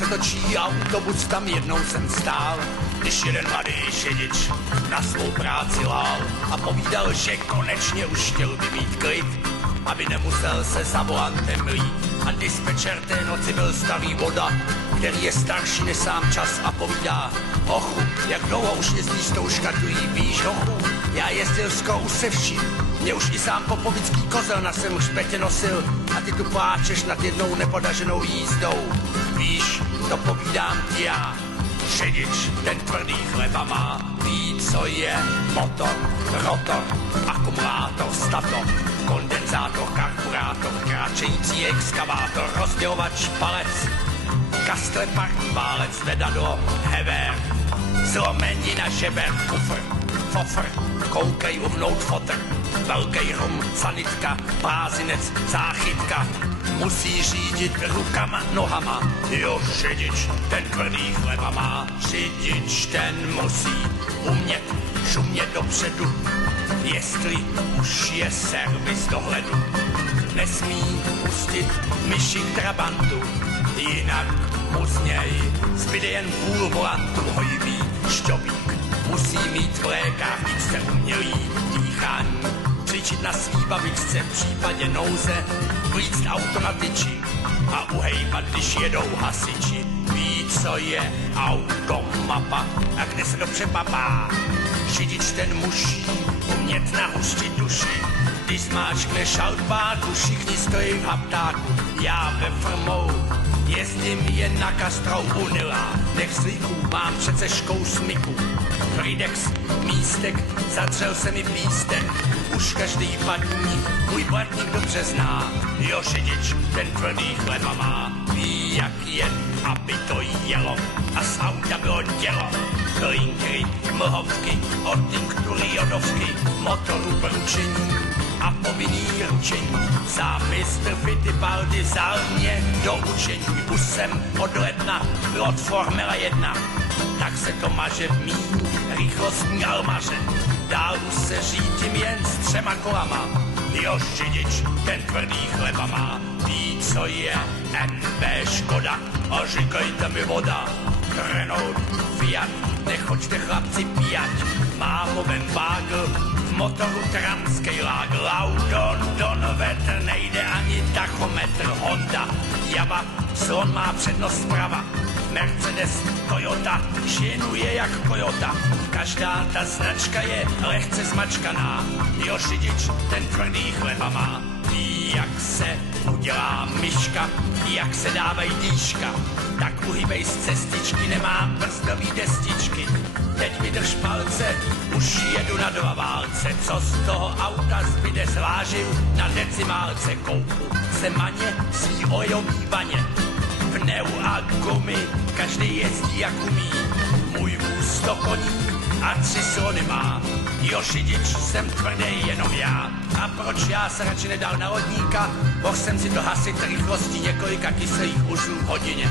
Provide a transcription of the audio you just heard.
se točí autobus, tam jednou jsem stál, když jeden mladý šedič na svou práci lál a povídal, že konečně už chtěl by mít klid, aby nemusel se za volantem lít. A dispečer té noci byl starý voda, který je starší než sám čas a povídá: hochu, jak dlouho už jezdíš s tou škatují, víš hochu, já jezdil skoro se vším, mě už i sám popovický kozel na svém hřbetě nosil a ty tu pláčeš nad jednou nepodařenou jízdou. Víš, to povídám ti já, řidič, ten tvrdý chleba má, ví, co je motor, rotor, akumulátor, stator, kondenzátor, karburátor, kráčející exkavátor, rozdělovač, palec, kastlepar, válec, vedadlo, hever, zlomenina, žeber, kufr, fofr, koukej uhnout fotr, velkej rum, sanitka, blázinec, záchytka, musí řídit rukama, nohama, jo, řidič, ten tvrdý chleba má, řidič, ten musí umět šumět dopředu, jestli už je servis dohledu, nesmí pustit myši k trabantu, jinak mu z něj zbyde jen půl volantu, hojivý šťobík, musí mít v lékárničce umělý dýchání, cvičit na svý babičce v případě nouze, vlíct auto na tyči a uhejbat, když jedou hasiči. Ví, co je automapa a kde se dobře papá. Řidič ten musí umět nahustit duši, když zmáčkne šaltbáku, všichni stojí v haptáku. Já ve firmou jezdím jen na Kastrou unila, nech slíků, mám přece škou smyku. Fridex, místek, zatřel se mi pístek, už každý padník můj blatník dobře zná. Jo, řidič, ten tvrdý chleba má, ví, jak jen, aby to jelo a z auta bylo dělo. Klinky, mlhovky, od tinktury jodovky, motoru broučení a povinný ručení. Sám mistr Fittipaldi vzal mě do učení busem od ledna, od Formula 1. Tak se to maže v míň, rychlostní almaře. Dál už se řídím jen s 3 kolama. Jo, řidič, ten tvrdý chleba má, ví, co je NB Škoda. A říkejte mi voda, Renault, Fiat, nechoďte chlapci pijat. Mámovem vágl, v motoru tramskej lágl, Laudon, Donvetr, nejde ani tachometr, Honda, Java, slon má přednost zprava, Mercedes, Toyota, šinuje jak Toyota, každá ta značka je lehce zmačkaná. Jo, řidič, ten tvrdý chleba má, ví, jak se udělá myška, jak se dávají dýška, tak uhybej z cestičky, nemám brzdový destičky. Teď mi drž palce, už jedu na 2 válce, co z toho auta zbyde, zvážím na decimálce, koupu se maně svý olejový baně. Pneu a gumy, každý jezdí jak umí, můj vůz 100 koní a 3 slony má. Jo, řidič, jsem tvrdý jenom já. A proč já se radši nedal na lodníka? Mohl jsem si to hasit rychlostí několika kyselých uzlů v hodině.